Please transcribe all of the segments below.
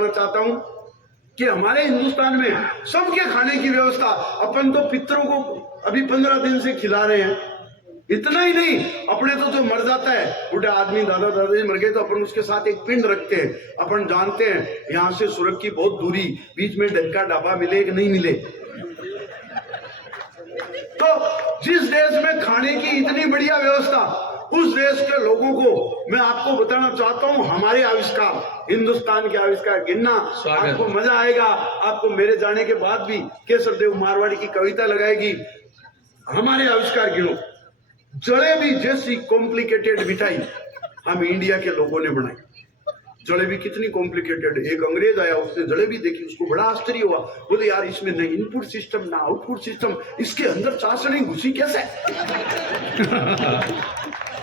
बताना चाहता हूं कि हमारे हिंदुस्तान में सबके खाने की व्यवस्था, अपन तो पितरों को अभी 15 दिन से खिला रहे हैं। इतना ही नहीं, अपने तो जो मर जाता है, बूढ़ा आदमी, दादा दादाजी मर गए तो अपन उसके साथ एक पिंड रखते हैं। अपन जानते हैं यहां से सूरत की बहुत दूरी, बीच में ढक्का ढाबा मिले कि नहीं मिले। तो जिस देश में खाने की इतनी बढ़िया व्यवस्था, उस देश के लोगों को मैं आपको बताना चाहता हूं हमारे आविष्कार, हिंदुस्तान के आविष्कार गिनना आपको मजा आएगा। आपको मेरे जाने के बाद भी केसर देव मारवाड़ी की कविता लगाएगी। हमारे आविष्कार गिनो। जलेबी जैसी कॉम्प्लिकेटेड मिठाई हम इंडिया के लोगों ने बनाई। जलेबी कितनी कॉम्प्लिकेटेड। एक अंग्रेज आया, उसने जलेबी देखी, उसको बड़ा आश्चर्य हुआ। बोले यार इसमें ना इनपुट सिस्टम ना आउटपुट सिस्टम, इसके अंदर चाशनी घुसी कैसे?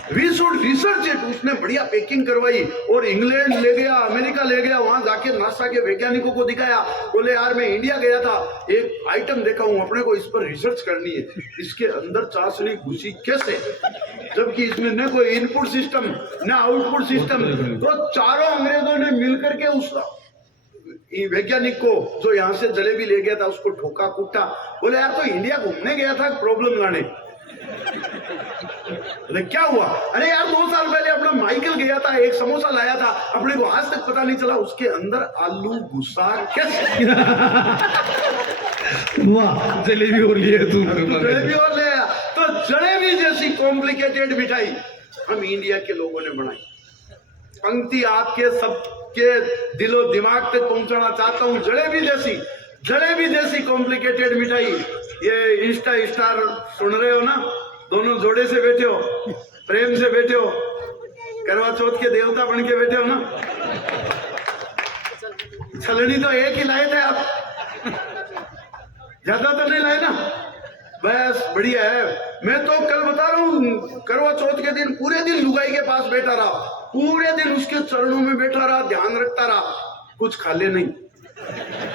We should research it. उसने बढ़िया पैकिंग करवाई और इंग्लैंड ले गया, अमेरिका ले गया, वहां जाके नासा के वैज्ञानिकों को दिखाया। बोले यार मैं इंडिया गया था, एक आइटम देखा हूं, अपने को इस पर रिसर्च करनी है, इसके अंदर चाशनी घुसी कैसे, जबकि इसमें न कोई इनपुट सिस्टम न आउटपुट सिस्टम। तो चारों अंग्रेजों ने मिलकर के उस वैज्ञानिक को जो यहाँ से जलेबी ले गया था उसको ठोका कूटा। बोले यार तो इंडिया घूमने गया था प्रॉब्लम लाने। अरे क्या हुआ? अरे यार 2 साल पहले अपना माइकल गया था, एक समोसा लाया था, अपने को आज तक पता नहीं चला उसके अंदर आलू घुसा कैसे। वाह, जलेबी और लिए तू, जलेबी और ले आया। तो जलेबी जैसी कॉम्प्लिकेटेड मिठाई हम इंडिया के लोगों ने बनाई। पंक्ति आपके सबके दिलो दिमाग तक पहुंचाना चाहता हूं। जलेबी जैसी कॉम्प्लिकेटेड मिठाई। ये इंस्टा स्टार सुन रहे हो ना, दोनों जोड़े से बैठे हो, प्रेम से बैठे हो, करवा चौथ के देवता बन के बैठे हो ना। छलनी तो एक ही लाए थे आप, ज्यादा तो नहीं लाए ना। बस बढ़िया है। मैं तो कल बता रहा हूँ, करवा चौथ के दिन पूरे दिन लुगाई के पास बैठा रहा, पूरे दिन उसके चरणों में बैठा रहा, ध्यान रखता रहा, कुछ खा ले नहीं,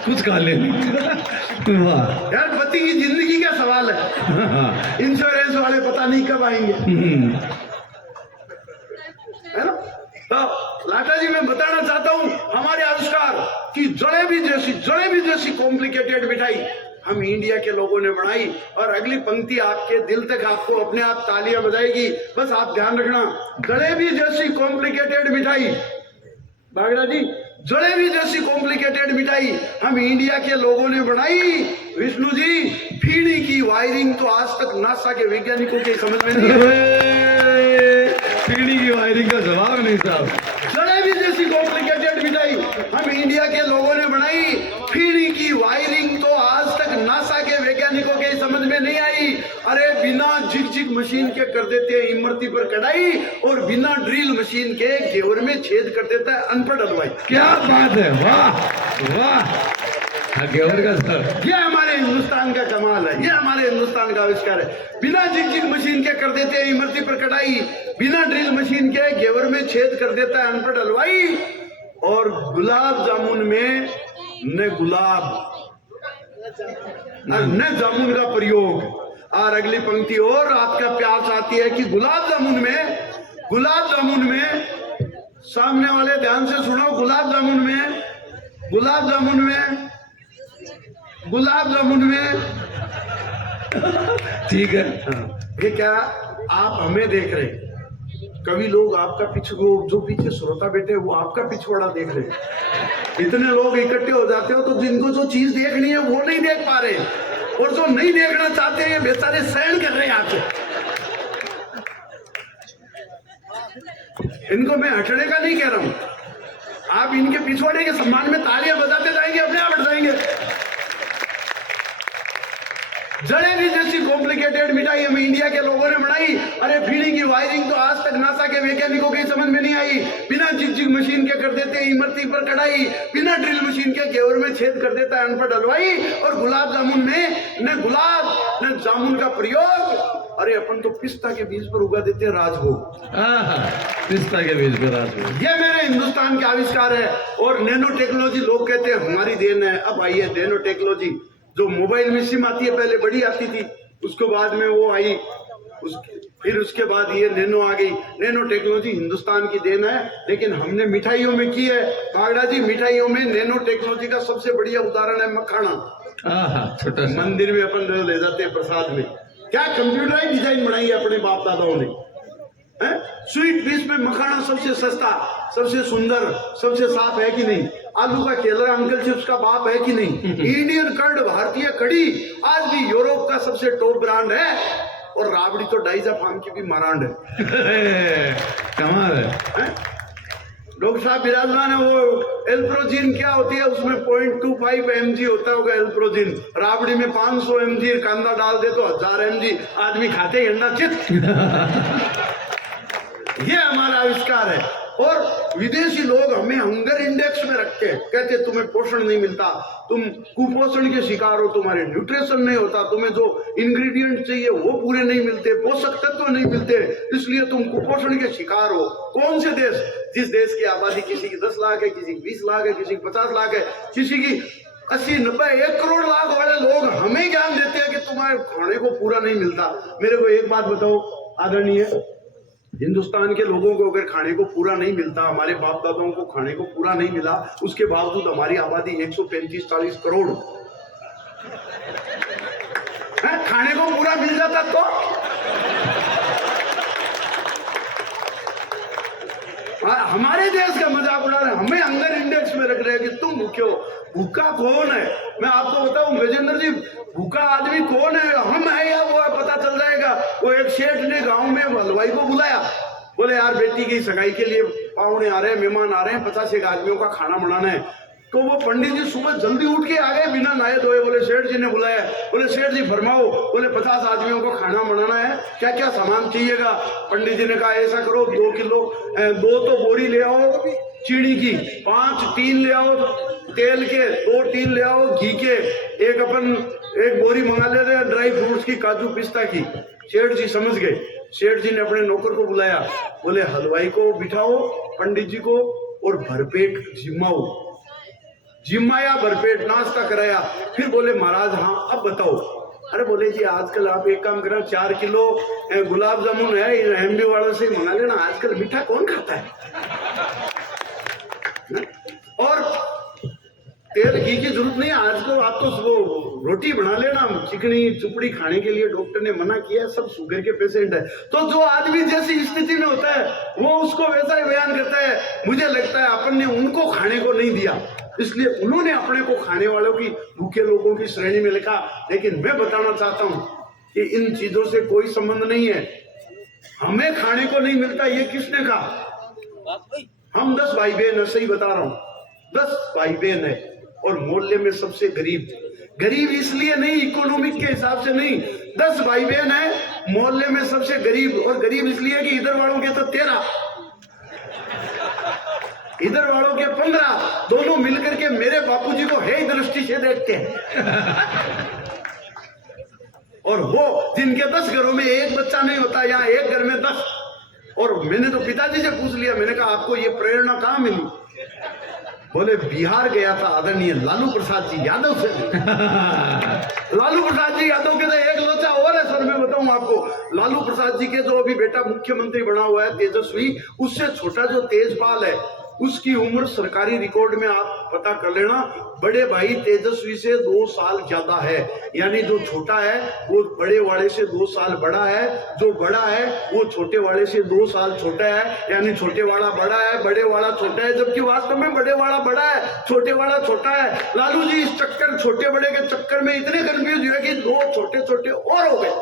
कुछ खा ले नहीं। वाह यार, पति की जिंदगी का सवाल है। इंश्योरेंस वाले पता नहीं कब आएंगे, है ना। तो लाटा जी मैं बताना चाहता हूं हमारे आविष्कार की जलेबी जैसी कॉम्प्लिकेटेड मिठाई हम इंडिया के लोगों ने बनाई। और अगली पंक्ति आपके दिल तक आपको अपने आप तालियां बजाएगी। बस आप ध्यान रखना, जलेबी जैसी कॉम्प्लिकेटेड मिठाई, बागड़ा जी, जलेबी जैसी कॉम्प्लिकेटेड मिठाई हम इंडिया के लोगों ने बनाई। विष्णु जी, फीडी की वायरिंग तो आज तक नासा के वैज्ञानिकों के समझ में नहीं है। फीडी की वायरिंग का जवाब नहीं साहब। जलेबी जैसी कॉम्प्लिकेटेड मिठाई हम इंडिया के लोगों ने बनाई। फीडी की वायरिंग तो आज तक नासा के वैज्ञानिकों के समझ में नहीं आई। अरे बिना झिक मशीन के कर देते हैं इमरती पर कढ़ाई, और बिना ड्रिल मशीन के घेवर में छेद कर देता है अनपढ़ हलवाई। क्या बात है, वाह वाह, घेवर का सर। ये हमारे हिंदुस्तान का कमाल है, ये हमारे हिंदुस्तान का आविष्कार है। बिना झिक मशीन के कर देते हैं इमरती पर कढ़ाई, बिना ड्रिल मशीन के घेवर में छेद कर देता है अनपढ़ हलवाई। और गुलाब जामुन में न गुलाब न जामुन का प्रयोग। और अगली पंक्ति और आपका प्यार चाहती है कि गुलाब जामुन में सामने वाले ध्यान से सुनो, गुलाब जामुन में ठीक है। ये क्या आप हमें देख रहे, कभी लोग आपका जो पीछे श्रोता बैठे वो आपका पिछवाड़ा देख रहे। इतने लोग इकट्ठे हो जाते हो तो जिनको जो चीज देखनी है वो नहीं देख पा रहे, और जो नहीं देखना चाहते हैं बेचारे सहन कर रहे हैं आपसे। इनको मैं हटने का नहीं कह रहा हूं, आप इनके पिछवाड़े के सम्मान में तालियां बजाते जाएंगे, अपने आप हट जाएंगे। जलेबी जैसी कॉम्प्लिकेटेड मिठाई हम इंडिया के लोगों ने बनाई। अरे फीडी की वायरिंग तो आज तक नासा के वैज्ञानिकों के समझ में नहीं आई। बिना झिक मशीन के कर देते इमरती पर कढ़ाई, बिना ड्रिल मशीन के घेवर में छेद कर देता है अनपढ़ हलवाई। और गुलाब जामुन में न गुलाब न जामुन का प्रयोग। अरे अपन तो पिस्ता के बीज पर उगा देते हैं राजभोग। पिस्ता के बीज पर राजभोग। ये मेरे हिंदुस्तान के आविष्कार है। और नैनो टेक्नोलॉजी लोग कहते हैं हमारी देन है। अब आई है नैनो टेक्नोलॉजी, जो मोबाइल में सिम आती है, पहले बड़ी आती थी, उसके बाद में वो आई, फिर उसके बाद ये नैनो आ गई। नैनो टेक्नोलॉजी हिंदुस्तान की देन है, लेकिन हमने मिठाइयों में की है। कागड़ा जी, मिठाइयों में नैनो टेक्नोलॉजी का सबसे बढ़िया उदाहरण है मखाना। छोटा सा मंदिर में अपन ले जाते हैं प्रसाद में, क्या कंप्यूटराइज डिजाइन बनाई है अपने बाप दादाओं ने। स्वीट डिश में मखाना सबसे सस्ता, सबसे सुंदर, सबसे साफ है कि नहीं? आलू का केलरा अंकल चिप्स का बाप है कि नहीं? इंडियन कर्ड, भारतीय कड़ी आज भी यूरोप का सबसे टॉप ब्रांड है, और राबड़ी तो डाइजा फार्म की भी मरांड है। कमाल है। डॉक्टर साहब विराजमान है। वो एल्प्रोजिन क्या होती है? उसमें 0.25 mg होता होगा एल्प्रोजिन। राबड़ी में 500 mg, कांदा डाल दे तो 1000 mg। आदमी खाते ही अंडा चित। ये हमारा आविष्कार है। और विदेशी लोग हमें हंगर इंडेक्स में रख के कहते तुम्हें पोषण नहीं मिलता, तुम कुपोषण के शिकार हो, तुम्हारे न्यूट्रिशन नहीं होता, तुम्हें जो इंग्रेडिएंट चाहिए वो पूरे नहीं मिलते, पोषक तत्व नहीं मिलते, इसलिए तुम कुपोषण के शिकार हो। कौन से देश? जिस देश की आबादी किसी की 10 लाख है, किसी की 20 लाख है, किसी की 50 लाख है, किसी की 80, 90, 1 करोड़ लाख वाले लोग हमें ज्ञान देते हैं कि तुम्हारे खाने को पूरा नहीं मिलता। मेरे को एक बात बताओ आदरणीय, हिंदुस्तान के लोगों को अगर खाने को पूरा नहीं मिलता, हमारे बाप दादाओं को खाने को पूरा नहीं मिला, उसके बावजूद हमारी आबादी 135-40 करोड़ है, खाने को पूरा मिल जाता तो हमारे देश का मजाक उड़ा रहे हैं, हमें हंगर इंडेक्स में रख रहे हैं कि तुम भूखे हो। भूखा कौन है? मैं आपको बताऊं गजेंद्र जी, भूखा आदमी कौन है? हम है या वो है? पता चल जाएगा। वो एक सेठ ने गांव में हलवाई को बुलाया, बोले यार बेटी की सगाई के लिए पाहुणे आ रहे हैं, मेहमान आ रहे हैं, 50 आदमियों का खाना बनाना है। तो वो पंडित जी सुबह जल्दी उठ के आ गए बिना नहाए धोए। बोले सेठ जी ने बुलाया, बोले सेठ जी फरमाओ। बोले 50 आदमियों को खाना बनाना है, क्या क्या सामान चाहिएगा? पंडित जी ने कहा ऐसा करो, 2 किलो 2 तो बोरी ले आओ चीनी की, 5 टीन ले आओ तेल के, 2 टीन ले आओ घी के, एक बोरी मंगा ले रहे ड्राई फ्रूट्स की, काजू पिस्ता की। सेठ जी समझ गए। सेठ जी ने अपने नौकर को बुलाया, बोले हलवाई को बिठाओ, पंडित जी को, और भरपेट जिम्माओ। जिम्माया, भरपेट नाश्ता कराया। फिर बोले महाराज हाँ अब बताओ। अरे बोले जी आजकल आप एक काम करो, 4 किलो गुलाब जामुन है, एमबी वाले से मंगा लेना, आजकल मीठा कौन खाता है? और तेल घी की जरूरत नहीं है आजकल, आप तो वो रोटी बना लेना, चिकनी चुपड़ी खाने के लिए डॉक्टर ने मना किया, सब शुगर के पेशेंट है। तो जो आदमी जैसी स्थिति में होता है वो उसको वैसा ही बयान करता है। मुझे लगता है अपन ने उनको खाने को नहीं दिया, इसलिए उन्होंने अपने को खाने वालों की, भूखे लोगों की श्रेणी में लिखा। लेकिन मैं बताना चाहता हूं कि इन चीजों से कोई संबंध नहीं है। हमें खाने को नहीं मिलता ये किसने कहा? हम 10 भाई बहन है, सही बता रहा हूं, 10 भाई बहन है, और मोहल्ले में सबसे गरीब इसलिए नहीं, इकोनॉमिक के हिसाब से नहीं, 10 भाई बहन है, मोहल्ले में सबसे गरीब। और गरीब इसलिए कि इधर वालों के तो 13, इधर वालों के 15, दोनों मिलकर के मेरे बापूजी को है दृष्टि से देखते हैं। और वो जिनके 10 घरों में एक बच्चा नहीं होता, यहाँ एक घर में 10। और मैंने तो पिताजी से पूछ लिया, मैंने कहा आपको ये प्रेरणा कहाँ मिली? बोले बिहार गया था आदरणीय लालू प्रसाद जी यादव से। लालू प्रसाद जी यादव के तो एक लोचा और है सर, मैं बताऊं आपको। लालू प्रसाद जी के जो अभी बेटा मुख्यमंत्री बना हुआ है तेजस्वी, उससे छोटा जो तेजपाल है, उसकी उम्र सरकारी रिकॉर्ड में आप पता कर लेना, बड़े भाई तेजस्वी से 2 साल ज्यादा है। यानी जो छोटा है वो बड़े वाले से 2 साल बड़ा है, जो बड़ा है वो छोटे वाले से 2 साल छोटा है। यानी छोटे वाला बड़ा है, बड़े वाला छोटा है, जबकि वास्तव में बड़े वाला बड़ा है, छोटे वाला छोटा है। लालू जी इस चक्कर, छोटे बड़े के चक्कर में इतने कंफ्यूज हुए कि 2 छोटे छोटे और हो गए।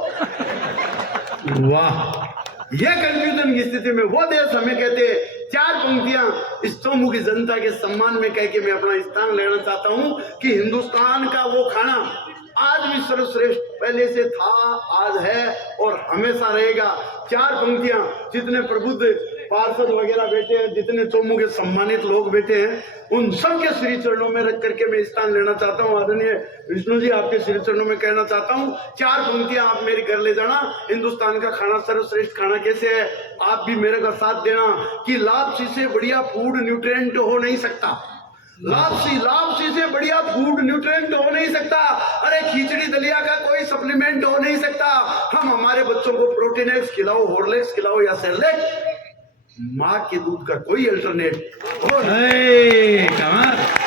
वाह, ये कंफ्यूजन की स्थिति में वो देश हमें कहते हैं। 4 पंक्तियां इस चौमुखी जनता के सम्मान में कह के मैं अपना स्थान लेना चाहता हूं कि हिंदुस्तान का वो खाना आज भी सर्वश्रेष्ठ पहले से था, आज है और हमेशा रहेगा। 4 पंक्तियां, जितने प्रबुद्ध पार्षद वगैरह बैठे हैं, जितने चौमुखे सम्मानित लोग बैठे हैं, उन सबके श्री चरणों में रख करके मैं स्थान लेना चाहता हूं। आदरणीय विष्णु जी, आपके श्री चरणों में कहना चाहता हूं, 4 पंक्तियां आप मेरी कर ले जाना। हिंदुस्तान का खाना, सर्वश्रेष्ठ खाना कैसे है, आप भी मेरे का साथ देना कि लाभ से बढ़िया फूड न्यूट्रिएंट हो नहीं सकता। लापसी लापसी से बढ़िया फूड न्यूट्रिएंट हो नहीं सकता। अरे खिचड़ी दलिया का कोई सप्लीमेंट हो नहीं सकता। हम हमारे बच्चों को प्रोटीन एक्स खिलाओ, हॉर्लिक्स खिलाओ या सेरेलैक, माँ के दूध का कोई अल्टरनेट हो नहीं। कमाल।